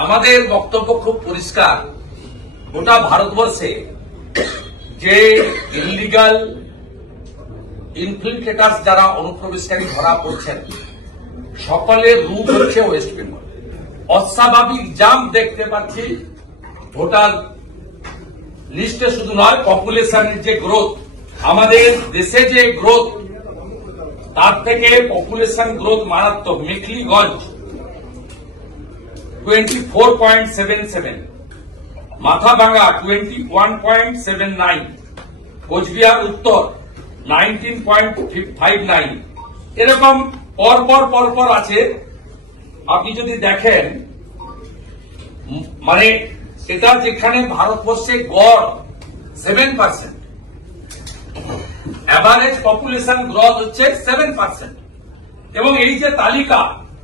আমাদের বক্তব্য খুব পরিষ্কার। গোটা ভারতবর্ষে যে ইলিগাল ইনফিল্ট্রেটার্স যারা অনুপ্রবেশকারী ধরা পড়ছেন সকলের রূপ হচ্ছে ওয়েস্ট বেঙ্গল। অস্বাভাবিক জাম দেখতে পাচ্ছি ভোটার লিস্টে, শুধু নয় পপুলেশনের যে গ্রোথ, আমাদের দেশে যে গ্রোথ তার থেকে পপুলেশন গ্রোথ মারাত্মক। মেখলিগঞ্জ 24.77, মাথাভাঙ্গা 21.79, কোচবিহার উত্তর 19.59, এরকম পরপর আছে। আপনি যদি দেখেন মানে এটা যেখানে ভারতবর্ষে গড় 7%, এভারেজ পপুলেশন গ্রোথ হচ্ছে 7%। এবং এই যে তালিকা,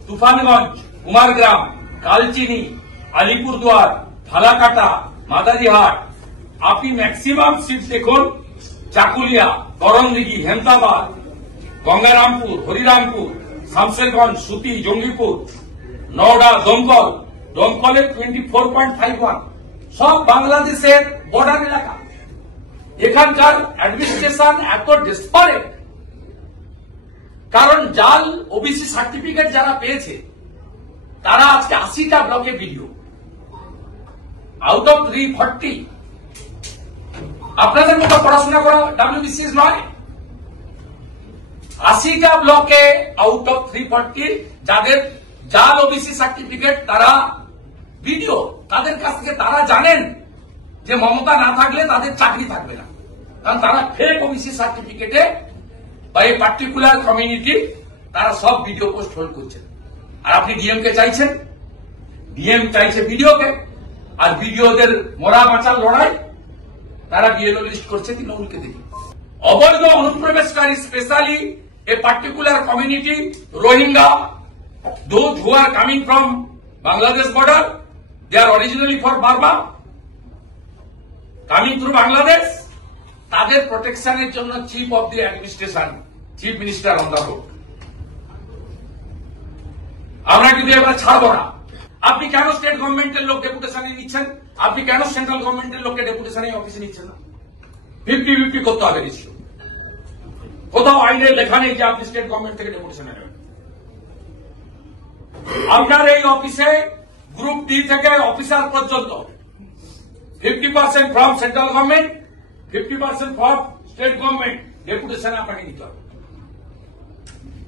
তুফানগঞ্জ, কুমারগ্রাম, কালচিনি, আলিপুরদুয়ার, ফালাকাটা, মাদারিহাট, আপনি ম্যাক্সিমাম সিট দেখুন চাকুলিয়া, করণদিঘি, হেমতাবাদ, গঙ্গারামপুর, হরিরামপুর, শামশেরগঞ্জ, সুতি, জঙ্গিপুর, নওডা, দমকলে 24.51, সব বাংলাদেশের বর্ডার এলাকা। এখানকার অ্যাডমিনিস্ট্রেশন এত ডেসপারেট, কারণ জাল ওবিসি সার্টিফিকেট যারা পেয়েছে তারা আজকে 80টা ব্লকে ভিডিও, আউট অফ 340। আপনাদের মতো পড়াশোনা করা ডাব্লিউবিসিএস নয়। 80টা ব্লকে আউট অফ 340 যাদের জাল ওবিসি সার্টিফিকেট, তারা ভিডিও, তাদের কাছ থেকে তারা জানেন যে মমতা না থাকলে তাদের চাকরি থাকবে না, কারণ তারা ফেক ওবিসি সার্টিফিকেটে বা এই পার্টিকুলার কমিউনিটি তারা সব ভিডিও পোস্ট হোল্ড করছেন। আর আপনি ডিএম কে চাইছেন, ডিএম চাইছে ভিডিওকে, আর ভিডিওদের মরা বাঁচার লড়াই তারা বিএলও লিস্ট করছে তৃণমূলকে দেখে। অবৈধ অনুপ্রবেশকারী, specially a particular community Rohingya, those who are coming from Bangladesh border, they are originally for Burma, coming through Bangladesh, তাদের প্রোটেকশনের জন্য chief of the administration, chief minister on the road. আমরা কিন্তু এবার ছাড়ব না। আপনি কেন স্টেট গভর্নমেন্টের লোক ডেপুটেশনে নিচ্ছেন? আপনি কেন সেন্ট্রাল গভর্নমেন্টের লোককে ডেপুটেশনে অফিসে নিচ্ছেন না? 50-50 করতে হবে নিশ্চয়। কোথাও আইনে লেখা নেই যে আপনি স্টেট গভর্নমেন্ট থেকে ডেপুটেশনে নেবেন। আপনার এই অফিসে গ্রুপ ডি থেকে অফিসার পর্যন্ত 50% from central government, 50% from state government, ডেপুটেশনে আপনাকে নিতে হবে।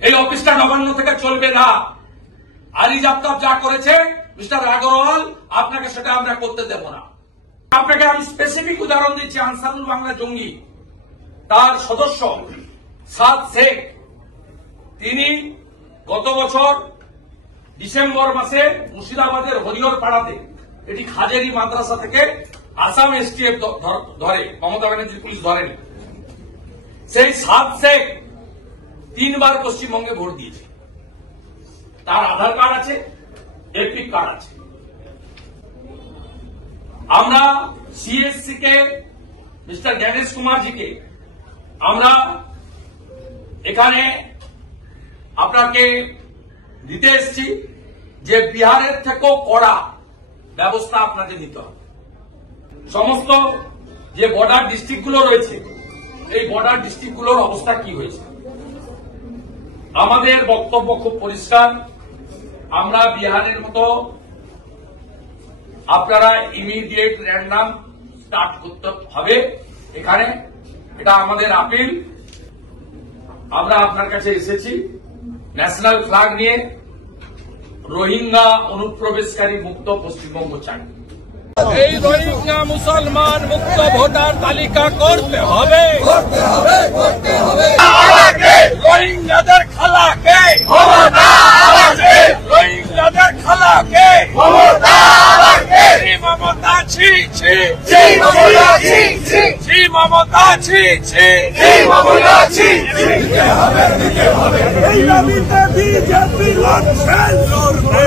এই অফিসটা নবান্ন থেকে চলবে না। আলী আফতাব যা করেছে মিস্টার আগরওয়াল, আপনাকে সেটা আমরা করতে দেব না। আপনাকে আমি স্পেসিফিক উদাহরণ দিচ্ছি। আনসারুল বাংলা জঙ্গি, তার সদস্য সাদ শেখ, তিনি গত বছর ডিসেম্বর মাসে মুর্শিদাবাদের হরিহর পাড়াতে, এটি খাজেরি মাদ্রাসা থেকে আসাম এসটিএফ ধরে, মমতা ব্যানার্জির পুলিশ ধরেনি। সেই সাদ শেখ 3 বার পশ্চিমবঙ্গে ভোট দিয়েছে। তার আধার কার্ড আছে, এপিক কার্ড আছে। আমরা সিএসসি কে, মিস্টার জ্ঞানেশ কুমারজিকে আমরা এখানে আপনাকে দিতে এসেছি যে বিহারের থেকেও কড়া ব্যবস্থা আপনাকে নিতে হবে। সমস্ত যে বর্ডার ডিস্ট্রিক্টগুলো রয়েছে, এই বর্ডার ডিস্ট্রিক্টগুলোর অবস্থা কি হয়েছে? আমাদের বক্তব্য খুব পরিষ্কার। আমরা বিহারের মতো আপনারা ইমিডিয়েট র্যান্ডাম স্টার্ট করতে হবে এখানে, এটা আমাদের আপিল। আমরা আপনার কাছে এসেছি ন্যাশনাল ফ্ল্যাগ নিয়ে, রোহিঙ্গা অনুপ্রবেশকারী মুক্ত পশ্চিমবঙ্গ চাই। এই রোহিঙ্গা মুসলমান মুক্ত ভোটার তালিকা করতে হবে। রোহিঙ্গাদের খালাকে, রোহিঙ্গাদের খালাকে মমতা ছি ছি, মমতা ছি ছি, এই দাবিতে বিজেপি লড়ছে, লড়বে।